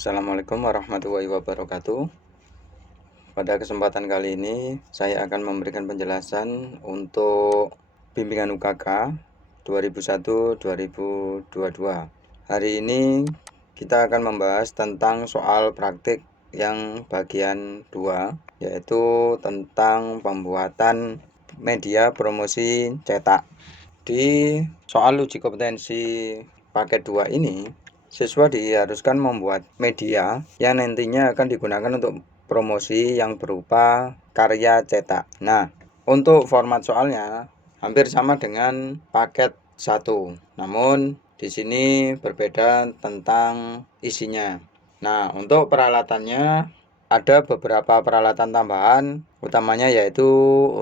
Assalamualaikum warahmatullahi wabarakatuh. Pada kesempatan kali ini saya akan memberikan penjelasan untuk bimbingan UKK 2001-2022. Hari ini kita akan membahas tentang soal praktik yang bagian 2, yaitu tentang pembuatan media promosi cetak. Di soal uji kompetensi paket 2 ini, siswa diharuskan membuat media yang nantinya akan digunakan untuk promosi yang berupa karya cetak. Nah, untuk format soalnya hampir sama dengan paket 1, namun di sini berbeda tentang isinya. Nah, untuk peralatannya ada beberapa peralatan tambahan, utamanya yaitu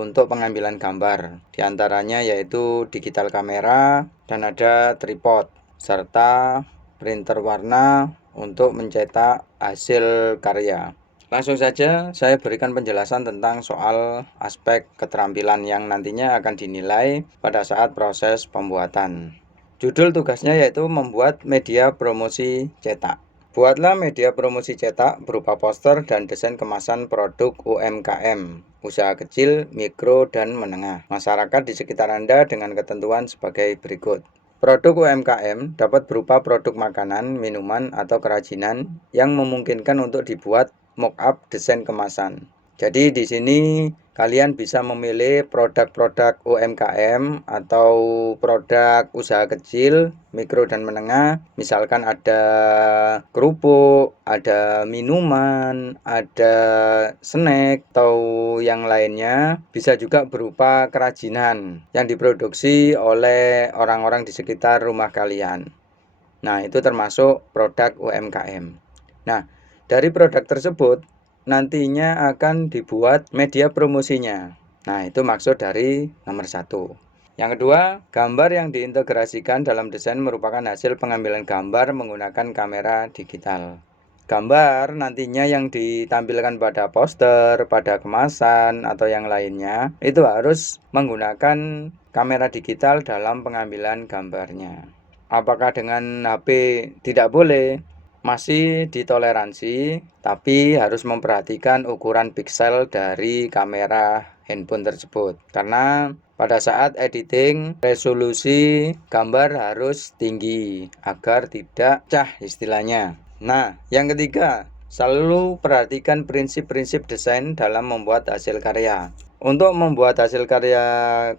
untuk pengambilan gambar. Di antaranya yaitu digital kamera dan ada tripod serta printer warna untuk mencetak hasil karya. Langsung saja saya berikan penjelasan tentang soal aspek keterampilan yang nantinya akan dinilai pada saat proses pembuatan. Judul tugasnya yaitu membuat media promosi cetak. Buatlah media promosi cetak berupa poster dan desain kemasan produk UMKM, usaha kecil, mikro, dan menengah, masyarakat di sekitar Anda dengan ketentuan sebagai berikut. Produk UMKM dapat berupa produk makanan, minuman, atau kerajinan yang memungkinkan untuk dibuat mock-up desain kemasan. Jadi di sini kalian bisa memilih produk-produk UMKM atau produk usaha kecil, mikro dan menengah. Misalkan ada kerupuk, ada minuman, ada snack atau yang lainnya. Bisa juga berupa kerajinan yang diproduksi oleh orang-orang di sekitar rumah kalian. Nah, itu termasuk produk UMKM. Nah, dari produk tersebut nantinya akan dibuat media promosinya. Nah, itu maksud dari nomor 1. Yang kedua, gambar yang diintegrasikan dalam desain merupakan hasil pengambilan gambar menggunakan kamera digital. Gambar nantinya yang ditampilkan pada poster, pada kemasan, atau yang lainnya, itu harus menggunakan kamera digital dalam pengambilan gambarnya. Apakah dengan HP tidak boleh? Masih ditoleransi, tapi harus memperhatikan ukuran piksel dari kamera handphone tersebut. Karena pada saat editing, resolusi gambar harus tinggi agar tidak pecah istilahnya. Nah, yang ketiga, selalu perhatikan prinsip-prinsip desain dalam membuat hasil karya. Untuk membuat hasil karya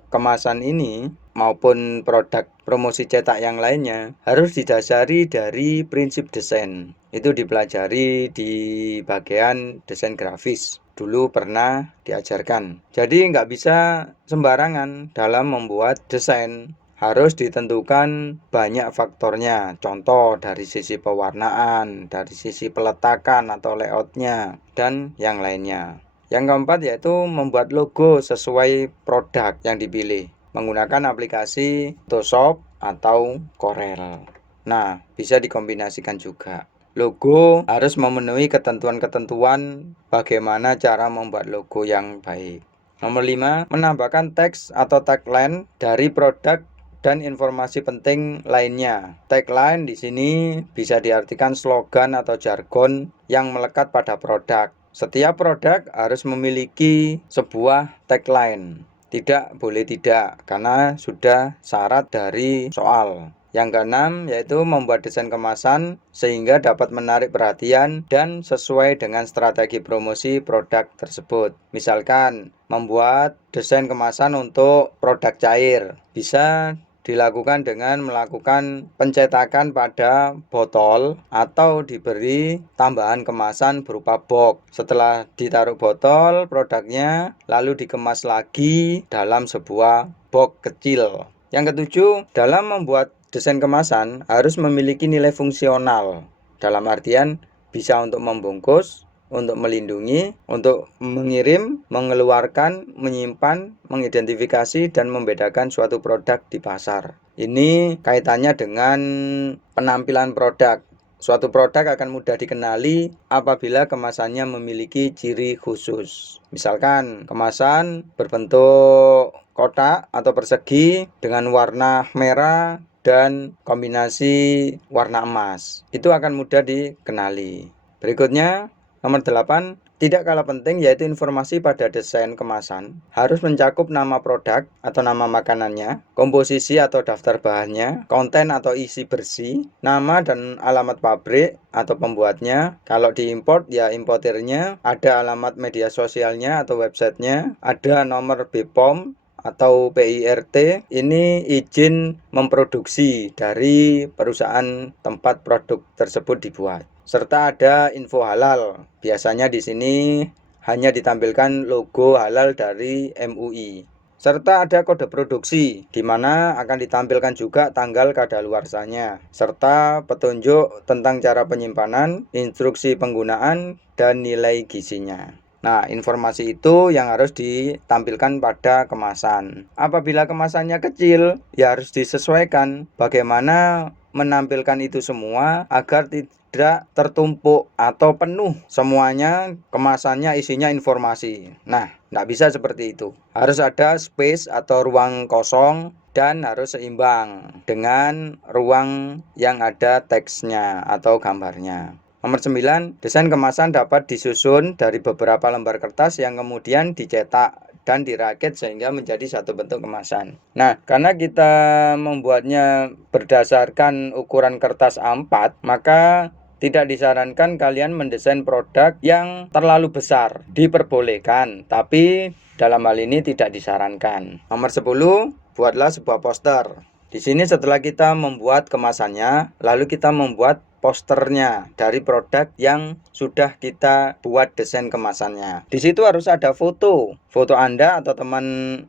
kemasan ini maupun produk promosi cetak yang lainnya harus didasari dari prinsip desain. Itu dipelajari di bagian desain grafis. Dulu pernah diajarkan. Jadi nggak bisa sembarangan dalam membuat desain. Harus ditentukan banyak faktornya. Contoh dari sisi pewarnaan, dari sisi peletakan atau layoutnya, dan yang lainnya. Yang keempat yaitu membuat logo sesuai produk yang dipilih menggunakan aplikasi Photoshop atau Corel. Nah, bisa dikombinasikan juga. Logo harus memenuhi ketentuan-ketentuan bagaimana cara membuat logo yang baik. Nomor 5, menambahkan teks atau tagline dari produk dan informasi penting lainnya. Tagline di sini bisa diartikan slogan atau jargon yang melekat pada produk. Setiap produk harus memiliki sebuah tagline. Tidak boleh tidak, karena sudah syarat dari soal. Yang keenam yaitu membuat desain kemasan sehingga dapat menarik perhatian dan sesuai dengan strategi promosi produk tersebut. Misalkan membuat desain kemasan untuk produk cair bisa dilakukan dengan melakukan pencetakan pada botol atau diberi tambahan kemasan berupa box. Setelah ditaruh botol produknya lalu dikemas lagi dalam sebuah box kecil. Yang ketujuh, dalam membuat desain kemasan harus memiliki nilai fungsional. Dalam artian bisa untuk membungkus, untuk melindungi, untuk mengirim, mengeluarkan, menyimpan, mengidentifikasi, dan membedakan suatu produk di pasar. Ini kaitannya dengan penampilan produk. Suatu produk akan mudah dikenali apabila kemasannya memiliki ciri khusus. Misalkan kemasan berbentuk kotak atau persegi dengan warna merah dan kombinasi warna emas. Itu akan mudah dikenali. Berikutnya, nomor 8, tidak kalah penting yaitu informasi pada desain kemasan harus mencakup nama produk atau nama makanannya, komposisi atau daftar bahannya, konten atau isi bersih, nama dan alamat pabrik atau pembuatnya. Kalau diimport ya importirnya, ada alamat media sosialnya atau websitenya, ada nomor BPOM atau PIRT, ini izin memproduksi dari perusahaan tempat produk tersebut dibuat. Serta ada info halal. Biasanya di sini hanya ditampilkan logo halal dari MUI. Serta ada kode produksi, di mana akan ditampilkan juga tanggal kadaluarsanya, serta petunjuk tentang cara penyimpanan, instruksi penggunaan, dan nilai gizinya. Nah, informasi itu yang harus ditampilkan pada kemasan. Apabila kemasannya kecil, ya harus disesuaikan bagaimana menampilkan itu semua agar tidak tertumpuk atau penuh semuanya kemasannya isinya informasi. Nah, tidak bisa seperti itu. Harus ada space atau ruang kosong dan harus seimbang dengan ruang yang ada teksnya atau gambarnya. Nomor 9, desain kemasan dapat disusun dari beberapa lembar kertas yang kemudian dicetak dan dirakit sehingga menjadi satu bentuk kemasan. Nah, karena kita membuatnya berdasarkan ukuran kertas A4, maka tidak disarankan kalian mendesain produk yang terlalu besar. Diperbolehkan, tapi dalam hal ini tidak disarankan. Nomor 10, buatlah sebuah poster. Di sini setelah kita membuat kemasannya, lalu kita membuat posternya dari produk yang sudah kita buat desain kemasannya. Di situ harus ada foto Anda atau teman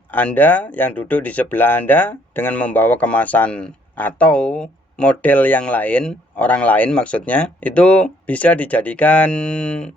Anda yang duduk di sebelah Anda dengan membawa kemasan atau model yang lain, orang lain maksudnya, itu bisa dijadikan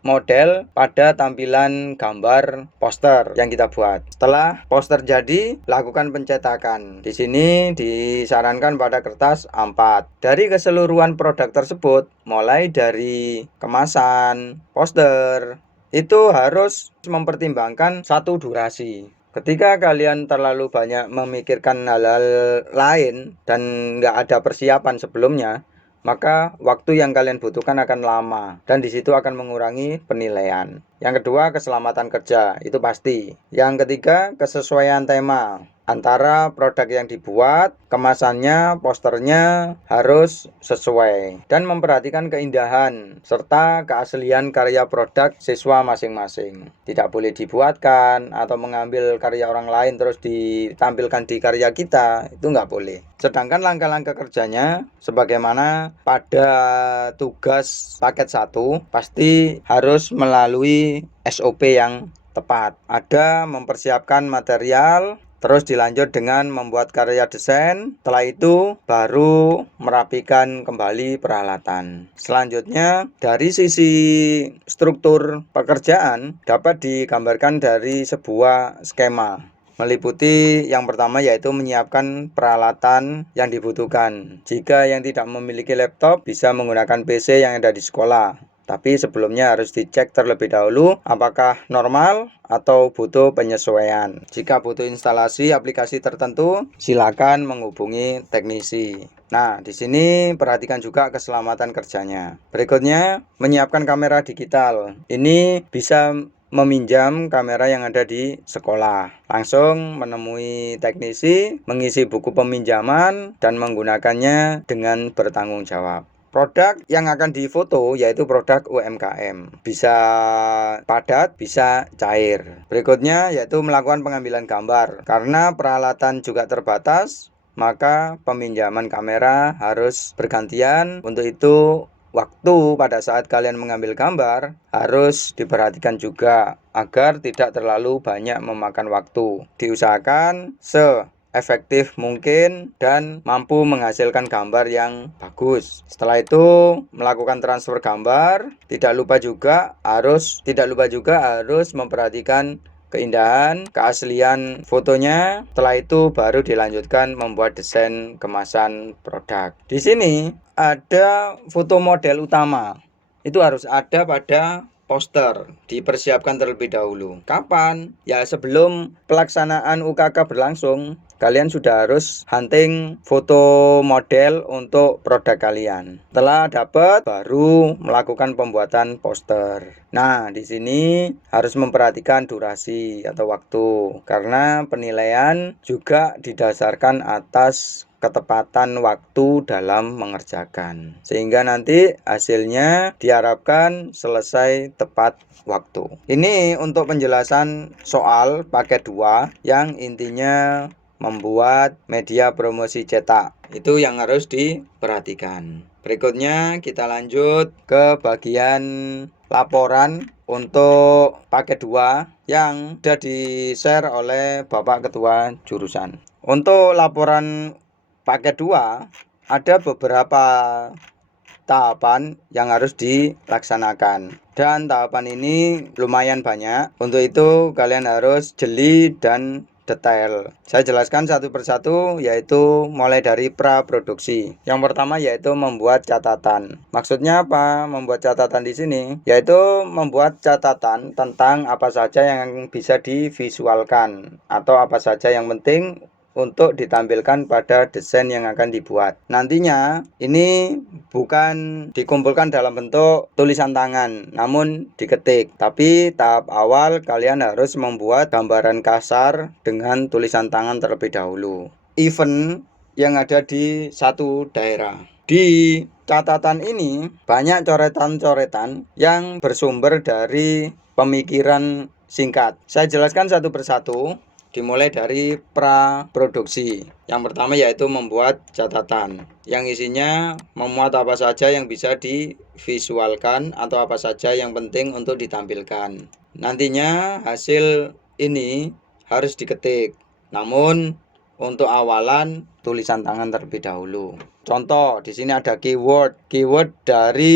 model pada tampilan gambar poster yang kita buat. Setelah poster jadi, lakukan pencetakan. Di sini disarankan pada kertas A4. Dari keseluruhan produk tersebut, mulai dari kemasan, poster, itu harus mempertimbangkan satu durasi. Ketika kalian terlalu banyak memikirkan hal-hal lain dan nggak ada persiapan sebelumnya, maka waktu yang kalian butuhkan akan lama dan di situ akan mengurangi penilaian. Yang kedua, keselamatan kerja, itu pasti. Yang ketiga, kesesuaian tema. Antara produk yang dibuat, kemasannya, posternya harus sesuai dan memperhatikan keindahan serta keaslian karya produk siswa masing-masing. Tidak boleh dibuatkan atau mengambil karya orang lain terus ditampilkan di karya kita, itu nggak boleh. Sedangkan langkah-langkah kerjanya sebagaimana pada tugas paket 1 pasti harus melalui SOP yang tepat. Ada mempersiapkan material, terus dilanjut dengan membuat karya desain. Setelah itu baru merapikan kembali peralatan. Selanjutnya dari sisi struktur pekerjaan dapat digambarkan dari sebuah skema. Meliputi yang pertama yaitu menyiapkan peralatan yang dibutuhkan. Jika yang tidak memiliki laptop bisa menggunakan PC yang ada di sekolah. Tapi sebelumnya harus dicek terlebih dahulu apakah normal atau butuh penyesuaian. Jika butuh instalasi aplikasi tertentu, silakan menghubungi teknisi. Nah, di sini perhatikan juga keselamatan kerjanya. Berikutnya, menyiapkan kamera digital. Ini bisa meminjam kamera yang ada di sekolah. Langsung menemui teknisi, mengisi buku peminjaman, dan menggunakannya dengan bertanggung jawab. Produk yang akan difoto yaitu produk UMKM. Bisa padat, bisa cair. Berikutnya yaitu melakukan pengambilan gambar. Karena peralatan juga terbatas, maka peminjaman kamera harus bergantian. Untuk itu, waktu pada saat kalian mengambil gambar harus diperhatikan juga agar tidak terlalu banyak memakan waktu. Diusahakan efektif mungkin dan mampu menghasilkan gambar yang bagus. Setelah itu melakukan transfer gambar, tidak lupa juga harus memperhatikan keindahan, keaslian fotonya. Setelah itu baru dilanjutkan membuat desain kemasan produk. Di sini ada foto model utama. Itu harus ada pada poster dipersiapkan terlebih dahulu. Kapan? Ya sebelum pelaksanaan UKK berlangsung, kalian sudah harus hunting foto model untuk produk kalian. Setelah dapat, baru melakukan pembuatan poster. Nah, di sini harus memperhatikan durasi atau waktu, karena penilaian juga didasarkan atas ketepatan waktu dalam mengerjakan, sehingga nanti hasilnya diharapkan selesai tepat waktu. Ini untuk penjelasan soal paket 2 yang intinya membuat media promosi cetak. Itu yang harus diperhatikan. Berikutnya kita lanjut ke bagian laporan untuk paket 2 yang sudah di-share oleh Bapak Ketua Jurusan. Untuk laporan paket 2 ada beberapa tahapan yang harus dilaksanakan, dan tahapan ini lumayan banyak. Untuk itu kalian harus jeli dan detail. Saya jelaskan satu persatu, yaitu mulai dari praproduksi. Yang pertama yaitu membuat catatan. Maksudnya apa? Membuat catatan di sini yaitu membuat catatan tentang apa saja yang bisa divisualkan atau apa saja yang penting untuk ditampilkan pada desain yang akan dibuat. Nantinya ini bukan dikumpulkan dalam bentuk tulisan tangan, namun diketik. Tapi tahap awal kalian harus membuat gambaran kasar dengan tulisan tangan terlebih dahulu. Event yang ada di satu daerah. Di catatan ini banyak coretan-coretan yang bersumber dari pemikiran singkat. Saya jelaskan satu persatu. Dimulai dari praproduksi. Yang pertama yaitu membuat catatan, yang isinya memuat apa saja yang bisa divisualkan atau apa saja yang penting untuk ditampilkan. Nantinya hasil ini harus diketik. Namun untuk awalan tulisan tangan terlebih dahulu. Contoh, di sini ada keyword dari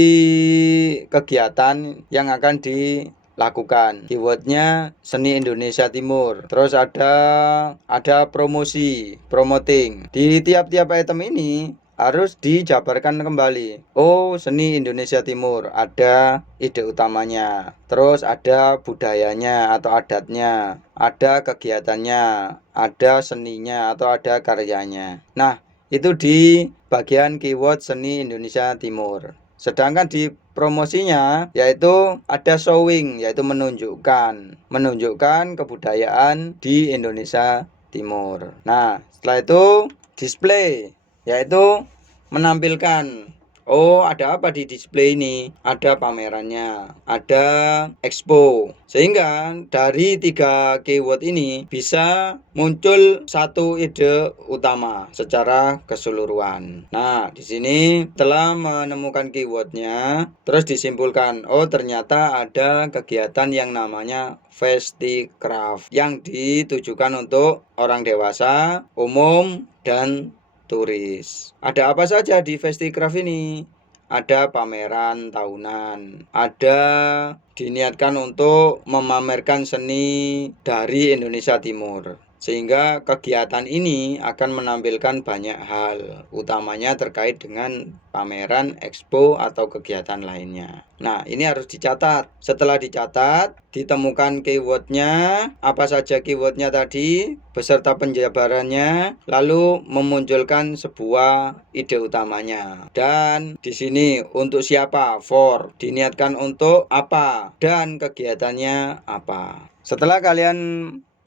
kegiatan yang akan dilakukan. Keywordnya seni Indonesia Timur. Terus ada promoting. Di tiap-tiap item ini harus dijabarkan kembali. Oh, seni Indonesia Timur, ada ide utamanya. Terus ada budayanya atau adatnya, ada kegiatannya, ada seninya atau ada karyanya. Nah, itu di bagian keyword seni Indonesia Timur. Sedangkan di promosinya yaitu ada showing, yaitu menunjukkan kebudayaan di Indonesia Timur. Nah, setelah itu display, yaitu menampilkan. Oh, ada apa di display ini? Ada pamerannya, ada expo. Sehingga dari 3 keyword ini bisa muncul satu ide utama secara keseluruhan. Nah, di sini telah menemukan keywordnya, terus disimpulkan, oh ternyata ada kegiatan yang namanya Festicraft yang ditujukan untuk orang dewasa, umum, dan turis. Ada apa saja di Festicraft ini? Ada pameran tahunan, ada diniatkan untuk memamerkan seni dari Indonesia Timur. Sehingga kegiatan ini akan menampilkan banyak hal, utamanya terkait dengan pameran, expo, atau kegiatan lainnya. Nah, ini harus dicatat. Setelah dicatat, ditemukan keywordnya, apa saja keywordnya tadi, beserta penjabarannya, lalu memunculkan sebuah ide utamanya. Dan di sini untuk siapa? For. Diniatkan untuk apa? Dan kegiatannya apa? Setelah kalian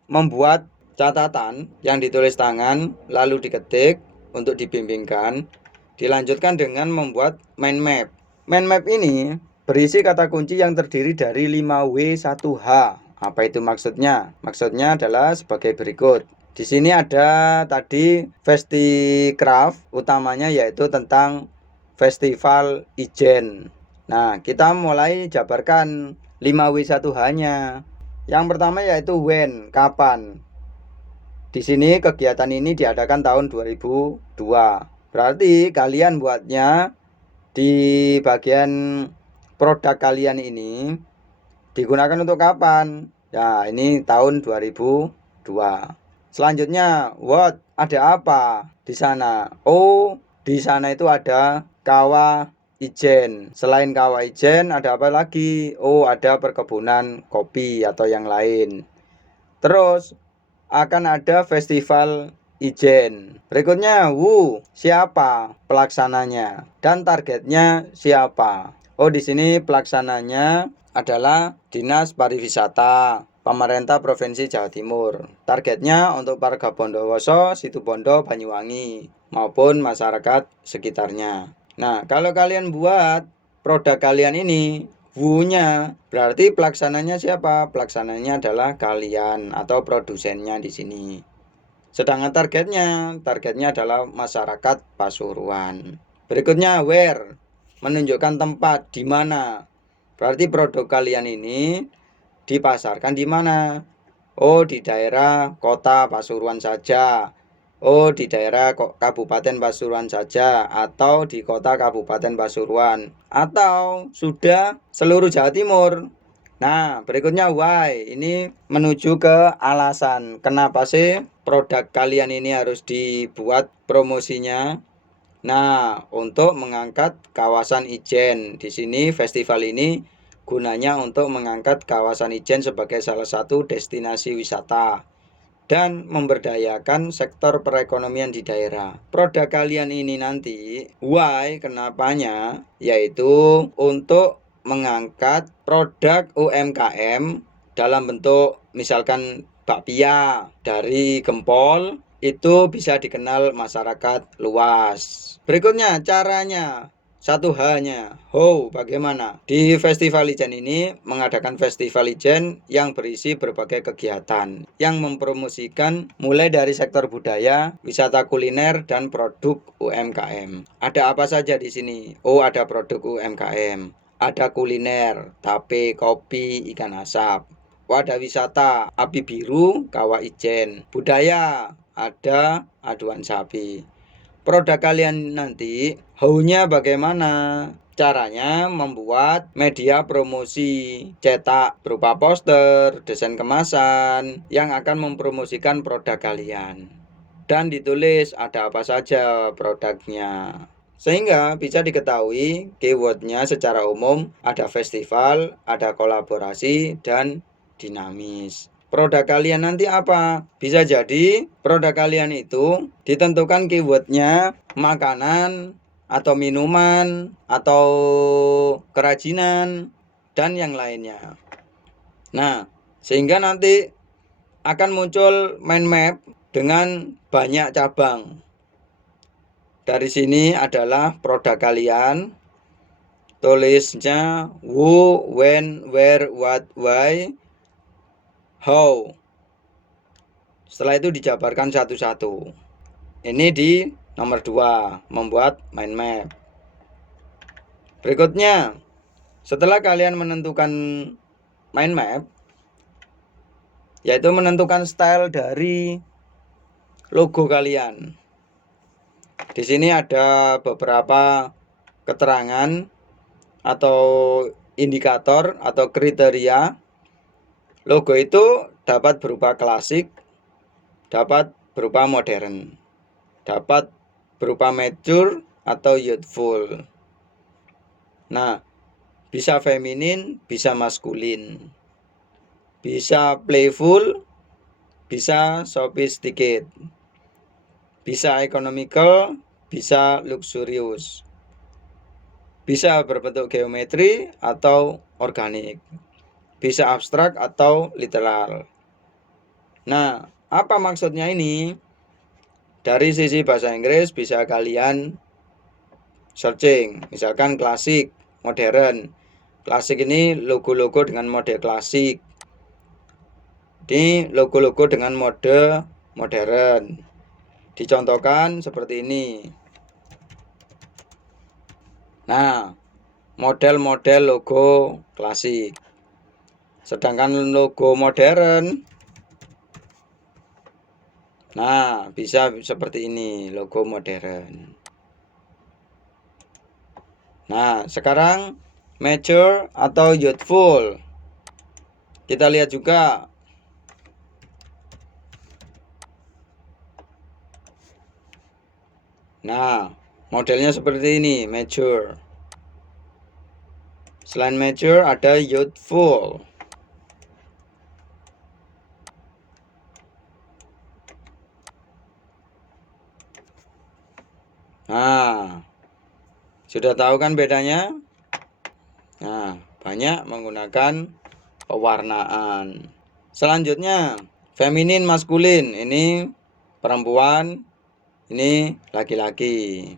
membuat catatan yang ditulis tangan lalu diketik untuk dibimbingkan, dilanjutkan dengan membuat mind map. Mind map ini berisi kata kunci yang terdiri dari 5W1H. Apa itu maksudnya? Maksudnya adalah sebagai berikut. Di sini ada tadi Festicraft, utamanya yaitu tentang festival Ijen. Nah, kita mulai jabarkan 5W1H-nya. Yang pertama yaitu when, kapan. Di sini kegiatan ini diadakan tahun 2002. Berarti kalian buatnya di bagian produk kalian ini digunakan untuk kapan? Ya, ini tahun 2002. Selanjutnya, what? Ada apa di sana? Oh, di sana itu ada kawah ijen. Selain kawah ijen ada apa lagi? Oh, ada perkebunan kopi atau yang lain. Terus akan ada festival ijen. Berikutnya, siapa pelaksananya dan targetnya siapa? Oh, di sini pelaksananya adalah Dinas Pariwisata Pemerintah Provinsi Jawa Timur. Targetnya untuk warga Bondowoso, Situbondo, Banyuwangi maupun masyarakat sekitarnya. Nah, kalau kalian buat produk kalian ini nya berarti pelaksananya siapa? Pelaksananya adalah kalian atau produsennya di sini. Sedangkan targetnya adalah masyarakat Pasuruan. Berikutnya where, menunjukkan tempat di mana. Berarti produk kalian ini dipasarkan di mana? Oh, di daerah kota Pasuruan saja. Oh, di daerah Kabupaten Pasuruan saja atau di kota Kabupaten Pasuruan atau sudah seluruh Jawa Timur. Nah, berikutnya why. Ini menuju ke alasan kenapa sih produk kalian ini harus dibuat promosinya. Nah, untuk mengangkat kawasan Ijen. Di sini festival ini gunanya untuk mengangkat kawasan Ijen sebagai salah satu destinasi wisata dan memberdayakan sektor perekonomian di daerah. Produk kalian ini nanti, why, kenapanya, yaitu untuk mengangkat produk UMKM dalam bentuk misalkan bakpia dari Gempol itu bisa dikenal masyarakat luas. Berikutnya caranya. Satu halnya, bagaimana? Di Festival Ijen ini mengadakan Festival Ijen yang berisi berbagai kegiatan yang mempromosikan mulai dari sektor budaya, wisata kuliner, dan produk UMKM. Ada apa saja di sini? Oh, ada produk UMKM, ada kuliner, tape, kopi, ikan asap. Ada wisata, api biru, kawah ijen. Budaya, ada aduan sapi. Produk kalian nanti how-nya bagaimana? Caranya membuat media promosi cetak berupa poster, desain kemasan yang akan mempromosikan produk kalian. Dan ditulis ada apa saja produknya. Sehingga bisa diketahui keywordnya secara umum, ada festival, ada kolaborasi, dan dinamis. Produk kalian nanti apa? Bisa jadi produk kalian itu ditentukan keywordnya makanan atau minuman atau kerajinan dan yang lainnya. Nah, sehingga nanti akan muncul mind map dengan banyak cabang. Dari sini adalah produk kalian. Tulisnya who, when, where, what, why, how. Setelah itu dijabarkan satu-satu. Ini di nomor 2, membuat mind map. Berikutnya, setelah kalian menentukan mind map, yaitu menentukan style dari logo kalian. Di sini ada beberapa keterangan atau indikator atau kriteria. Logo itu dapat berupa klasik, dapat berupa modern, dapat berupa mature atau youthful. Nah, bisa feminin, bisa maskulin, bisa playful, bisa sophisticated, bisa economical, bisa luxurious, bisa berbentuk geometri atau organik, bisa abstrak atau literal. Nah, apa maksudnya ini? Dari sisi bahasa Inggris bisa kalian searching, misalkan klasik, modern. Klasik ini logo-logo dengan mode klasik. Ini logo-logo dengan mode modern. Dicontohkan seperti ini. Nah, model-model logo klasik. Sedangkan logo modern, nah, bisa seperti ini, logo modern. Nah, sekarang mature atau youthful. Kita lihat juga. Nah, modelnya seperti ini, mature. Selain mature ada youthful. Nah, sudah tahu kan bedanya? Nah, banyak menggunakan pewarnaan. Selanjutnya, feminin, maskulin. Ini perempuan, ini laki-laki.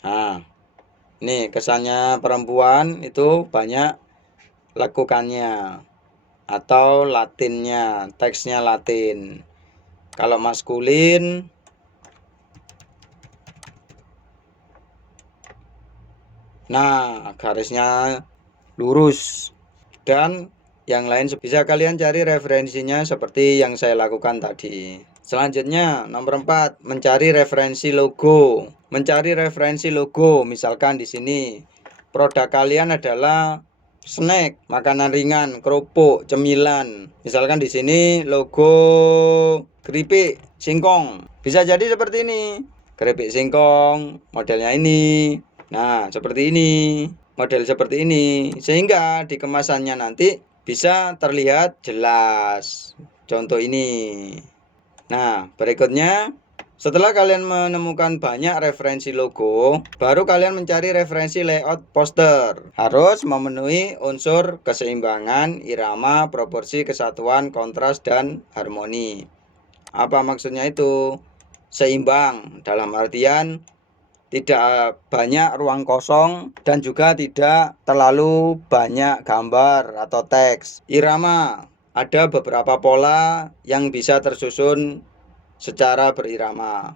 Nah, ini kesannya perempuan itu banyak lekukannya atau latinnya, teksnya latin. Kalau maskulin, nah garisnya lurus. Dan yang lain bisa kalian cari referensinya seperti yang saya lakukan tadi. Selanjutnya, nomor 4, mencari referensi logo. Mencari referensi logo, misalkan di sini produk kalian adalah snack, makanan ringan, kerupuk, cemilan. Misalkan di sini logo keripik singkong. Bisa jadi seperti ini. Keripik singkong, modelnya ini. Nah, seperti ini. Model seperti ini. Sehingga di kemasannya nanti bisa terlihat jelas. Contoh ini. Nah, berikutnya, setelah kalian menemukan banyak referensi logo, baru kalian mencari referensi layout poster. Harus memenuhi unsur keseimbangan, irama, proporsi, kesatuan, kontras, dan harmoni. Apa maksudnya itu? Seimbang dalam artian tidak banyak ruang kosong dan juga tidak terlalu banyak gambar atau teks. Irama, ada beberapa pola yang bisa tersusun secara berirama.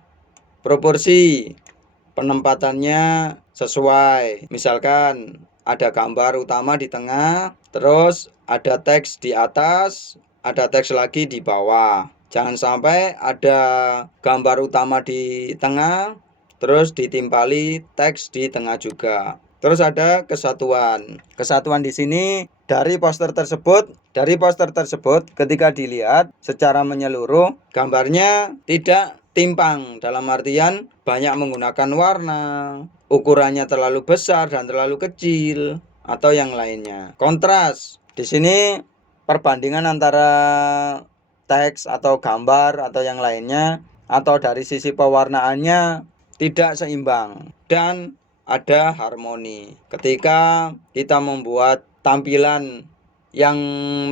Proporsi, penempatannya sesuai. Misalkan ada gambar utama di tengah, terus ada teks di atas, ada teks lagi di bawah. Jangan sampai ada gambar utama di tengah, terus ditimpali teks di tengah juga. Terus ada kesatuan. Kesatuan di sini dari poster tersebut ketika dilihat secara menyeluruh, gambarnya tidak timpang dalam artian banyak menggunakan warna, ukurannya terlalu besar dan terlalu kecil atau yang lainnya. Kontras. Di sini perbandingan antara teks atau gambar atau yang lainnya atau dari sisi pewarnaannya tidak seimbang dan ada harmoni. Ketika kita membuat tampilan yang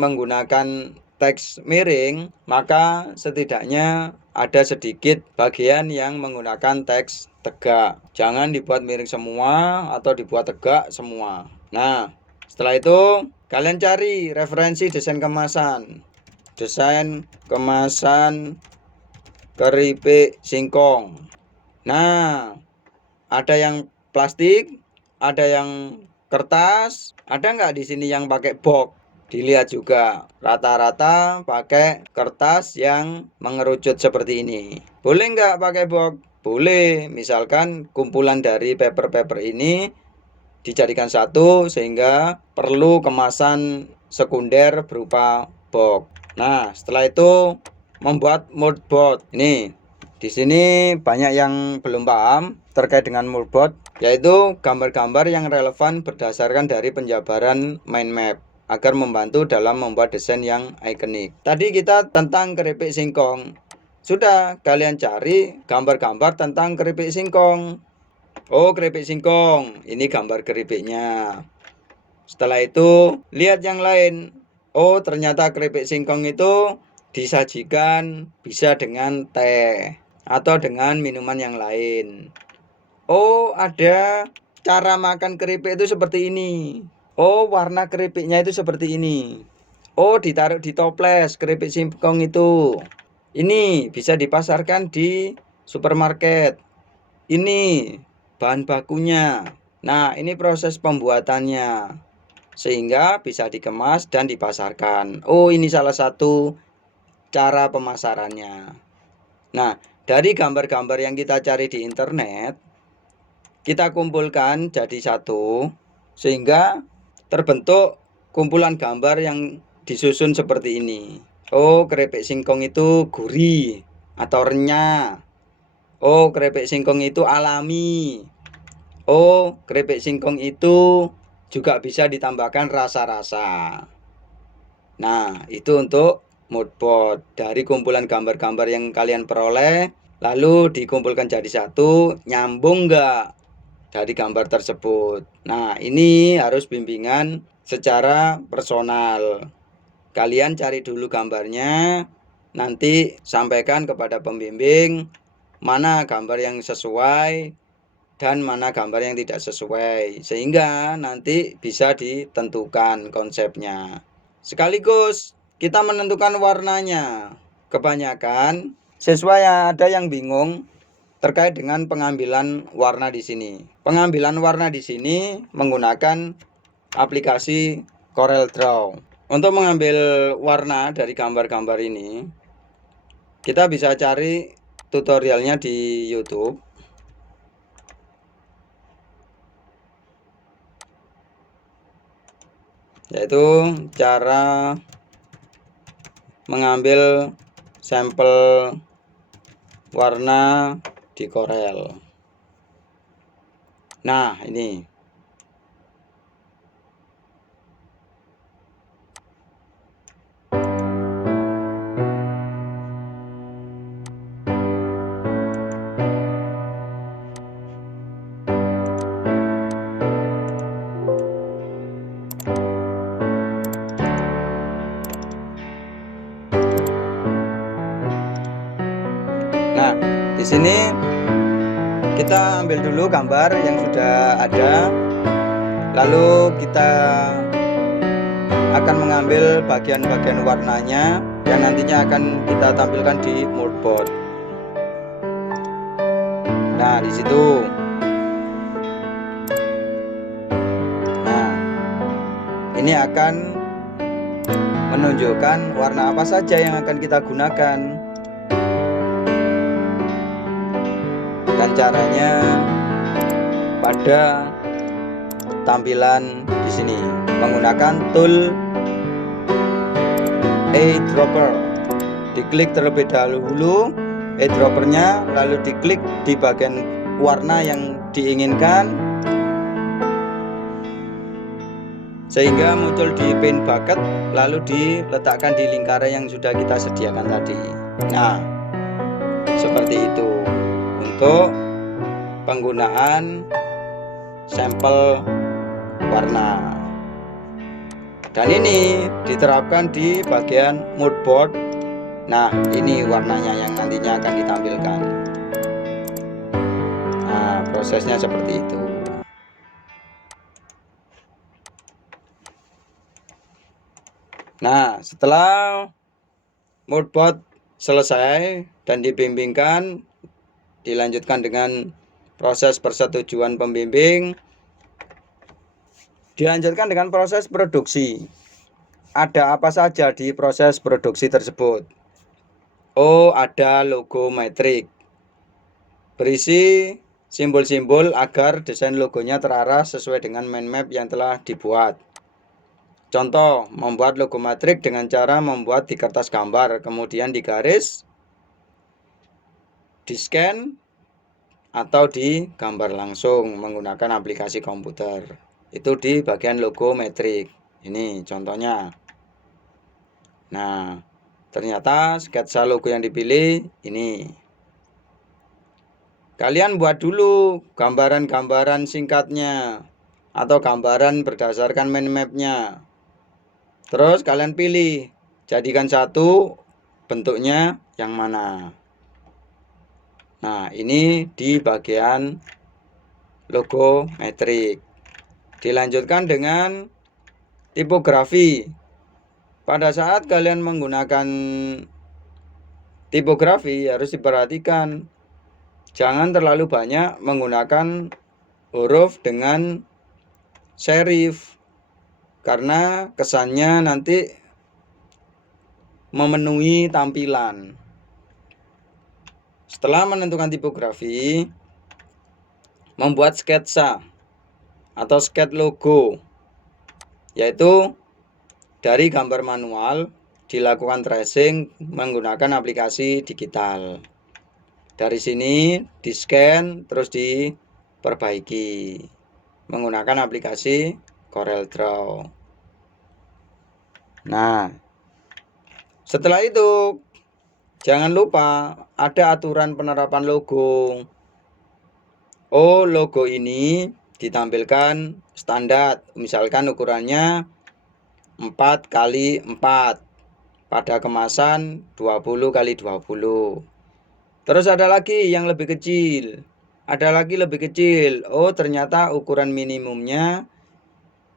menggunakan teks miring, maka setidaknya ada sedikit bagian yang menggunakan teks tegak. Jangan dibuat miring semua atau dibuat tegak semua. Nah, setelah itu kalian cari referensi desain kemasan. Desain kemasan keripik singkong. Nah, ada yang plastik, ada yang kertas, ada nggak di sini yang pakai box? Dilihat juga, rata-rata pakai kertas yang mengerucut seperti ini. Boleh nggak pakai box? Boleh, misalkan kumpulan dari paper-paper ini dijadikan satu sehingga perlu kemasan sekunder berupa box. Nah, setelah itu membuat moodboard. Ini di sini banyak yang belum paham terkait dengan moodboard, yaitu gambar-gambar yang relevan berdasarkan dari penjabaran mind map agar membantu dalam membuat desain yang ikonik. Tadi kita tentang keripik singkong. Sudah, kalian cari gambar-gambar tentang keripik singkong. Oh, keripik singkong. Ini gambar keripiknya. Setelah itu, lihat yang lain. Oh, ternyata keripik singkong itu disajikan bisa dengan teh atau dengan minuman yang lain. Oh, ada cara makan keripik itu seperti ini. Oh, warna keripiknya itu seperti ini. Oh, ditaruh di toples keripik singkong itu. Ini bisa dipasarkan di supermarket. Ini bahan bakunya. Nah, ini proses pembuatannya sehingga bisa dikemas dan dipasarkan. Oh, ini salah satu cara pemasarannya. Nah, dari gambar-gambar yang kita cari di internet, kita kumpulkan jadi satu sehingga terbentuk kumpulan gambar yang disusun seperti ini. Oh, keripik singkong itu gurih. atau renyah. Oh, keripik singkong itu alami. Oh, keripik singkong itu juga bisa ditambahkan rasa-rasa. Nah, itu untuk mood board. Dari kumpulan gambar-gambar yang kalian peroleh, lalu dikumpulkan jadi satu, nyambung nggak dari gambar tersebut. Nah, ini harus bimbingan secara personal. Kalian cari dulu gambarnya, nanti sampaikan kepada pembimbing mana gambar yang sesuai dan mana gambar yang tidak sesuai, sehingga nanti bisa ditentukan konsepnya. Sekaligus kita menentukan warnanya. Kebanyakan siswa ada yang bingung terkait dengan pengambilan warna di sini. Pengambilan warna di sini menggunakan aplikasi Corel Draw. Untuk mengambil warna dari gambar-gambar ini, kita bisa cari tutorialnya di YouTube. Yaitu cara mengambil sampel warna di Corel. Nah, ini. Nah, di sini kita ambil dulu gambar yang sudah ada, lalu kita akan mengambil bagian-bagian warnanya yang nantinya akan kita tampilkan di mood board. Nah, di situ. Nah, ini akan menunjukkan warna apa saja yang akan kita gunakan. Dan caranya pada tampilan di sini menggunakan tool eyedropper. Diklik terlebih dahulu eyedroppernya, lalu diklik di bagian warna yang diinginkan sehingga muncul di paint bucket, lalu diletakkan di lingkaran yang sudah kita sediakan tadi. Nah, seperti itu untuk penggunaan sampel warna. Dan ini diterapkan di bagian mood board. Nah, ini warnanya yang nantinya akan ditampilkan. Nah, prosesnya seperti itu. Nah, setelah mood board selesai dan dibimbingkan, dilanjutkan dengan proses persetujuan pembimbing, dilanjutkan dengan proses produksi. Ada apa saja di proses produksi tersebut? Oh, ada logo metrik berisi simbol-simbol agar desain logonya terarah sesuai dengan mind map yang telah dibuat. Contoh, membuat logo metrik dengan cara membuat di kertas gambar, kemudian digaris, di-scan, atau digambar langsung menggunakan aplikasi komputer. Itu di bagian logo metrik. Ini contohnya. Nah, ternyata sketsa logo yang dipilih ini. Kalian buat dulu gambaran-gambaran singkatnya atau gambaran berdasarkan mind map-nya. Terus kalian pilih, jadikan satu bentuknya yang mana. Nah, ini di bagian logo metrik. Dilanjutkan dengan tipografi. Pada saat kalian menggunakan tipografi harus diperhatikan, jangan terlalu banyak menggunakan huruf dengan serif, karena kesannya nanti memenuhi tampilan. Setelah menentukan tipografi, membuat sketsa atau sketch logo, yaitu dari gambar manual dilakukan tracing menggunakan aplikasi digital. Dari sini di-scan terus diperbaiki menggunakan aplikasi CorelDRAW. Nah, setelah itu jangan lupa ada aturan penerapan logo. Oh, logo ini ditampilkan standar, misalkan ukurannya 4 kali 4 pada kemasan 20 kali 20. Terus ada lagi yang lebih kecil. Ada lagi lebih kecil. Oh, ternyata ukuran minimumnya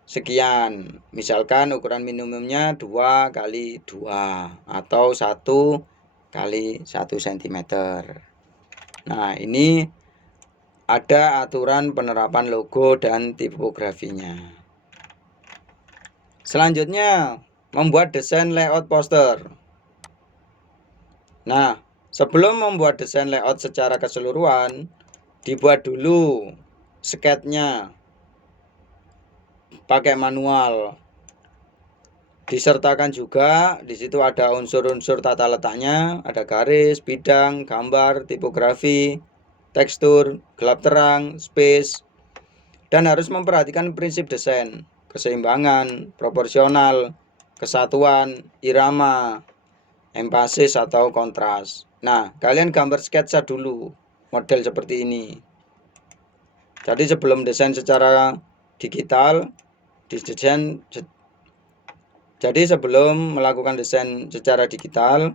sekian. Misalkan ukuran minimumnya 2 kali 2 atau 1 kali 1 cm. Nah, ini ada aturan penerapan logo dan tipografinya. Selanjutnya, membuat desain layout poster. Nah, sebelum membuat desain layout secara keseluruhan, dibuat dulu sketnya pakai manual. Disertakan juga di situ ada unsur-unsur tata letaknya, ada garis, bidang, gambar, tipografi, tekstur, gelap terang, space, dan harus memperhatikan prinsip desain, keseimbangan, proporsional, kesatuan, irama, empasis atau kontras. Nah, kalian gambar sketsa dulu model seperti ini. Jadi sebelum desain secara digital, jadi sebelum melakukan desain secara digital,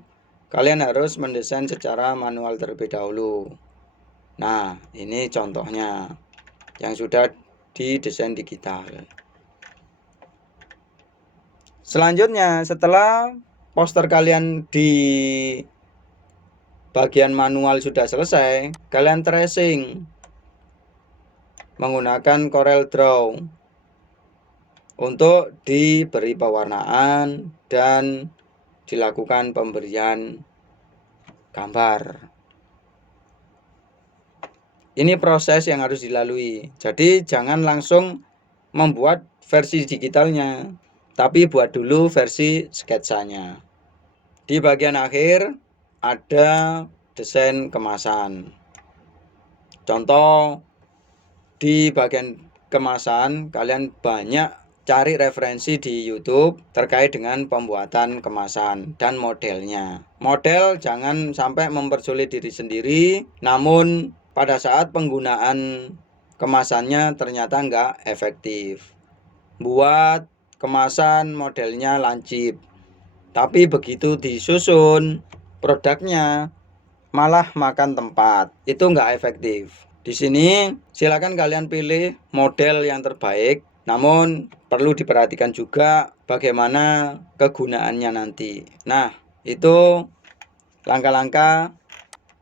kalian harus mendesain secara manual terlebih dahulu. Nah, ini contohnya yang sudah didesain digital. Selanjutnya, setelah poster kalian di bagian manual sudah selesai, kalian tracing menggunakan CorelDRAW untuk diberi pewarnaan dan dilakukan pemberian gambar. Ini proses yang harus dilalui. Jadi jangan langsung membuat versi digitalnya, tapi buat dulu versi sketsanya. Di bagian akhir ada desain kemasan. Contoh, di bagian kemasan kalian banyak cari referensi di YouTube terkait dengan pembuatan kemasan dan modelnya. Model jangan sampai mempersulit diri sendiri, namun pada saat penggunaan kemasannya ternyata nggak efektif. Buat kemasan modelnya lancip, tapi begitu disusun produknya malah makan tempat. Itu nggak efektif. Di sini silakan kalian pilih model yang terbaik, namun perlu diperhatikan juga bagaimana kegunaannya nanti. Nah, itu langkah-langkah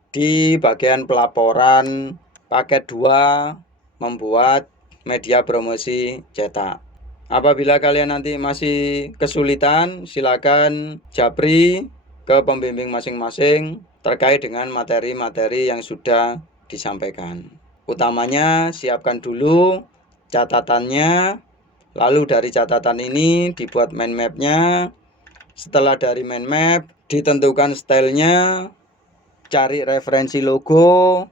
di bagian pelaporan paket 2 membuat media promosi cetak. Apabila kalian nanti masih kesulitan, silakan japri ke pembimbing masing-masing terkait dengan materi-materi yang sudah disampaikan. Utamanya siapkan dulu catatannya, lalu dari catatan ini dibuat mind map-nya. Setelah dari mind map ditentukan stylenya, cari referensi logo,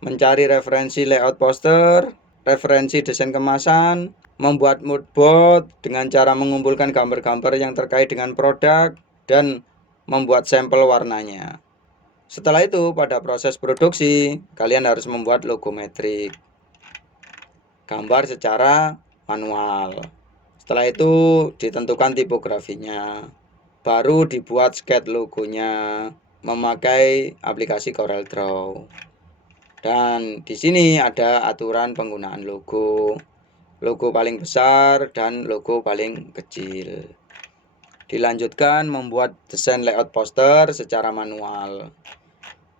mencari referensi layout poster, referensi desain kemasan, membuat mood board dengan cara mengumpulkan gambar-gambar yang terkait dengan produk, dan membuat sampel warnanya. Setelah itu, pada proses produksi, kalian harus membuat logo metrik, gambar secara manual. Setelah itu, ditentukan tipografinya, baru dibuat sketch logonya memakai aplikasi CorelDRAW. Dan di sini ada aturan penggunaan logo. Logo paling besar dan logo paling kecil. Dilanjutkan membuat desain layout poster secara manual.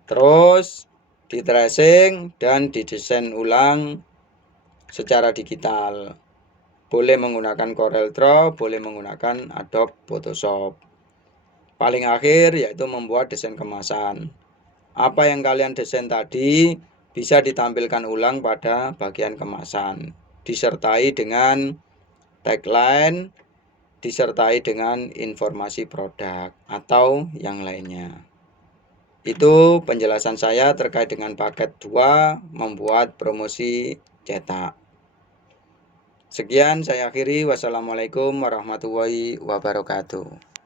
Terus di tracing dan didesain ulang secara digital. Boleh menggunakan CorelDRAW, boleh menggunakan Adobe Photoshop. Paling akhir yaitu membuat desain kemasan. Apa yang kalian desain tadi bisa ditampilkan ulang pada bagian kemasan, disertai dengan tagline, disertai dengan informasi produk atau yang lainnya. Itu penjelasan saya terkait dengan paket 2 membuat promosi cetak. Sekian saya akhiri. Wassalamualaikum warahmatullahi wabarakatuh.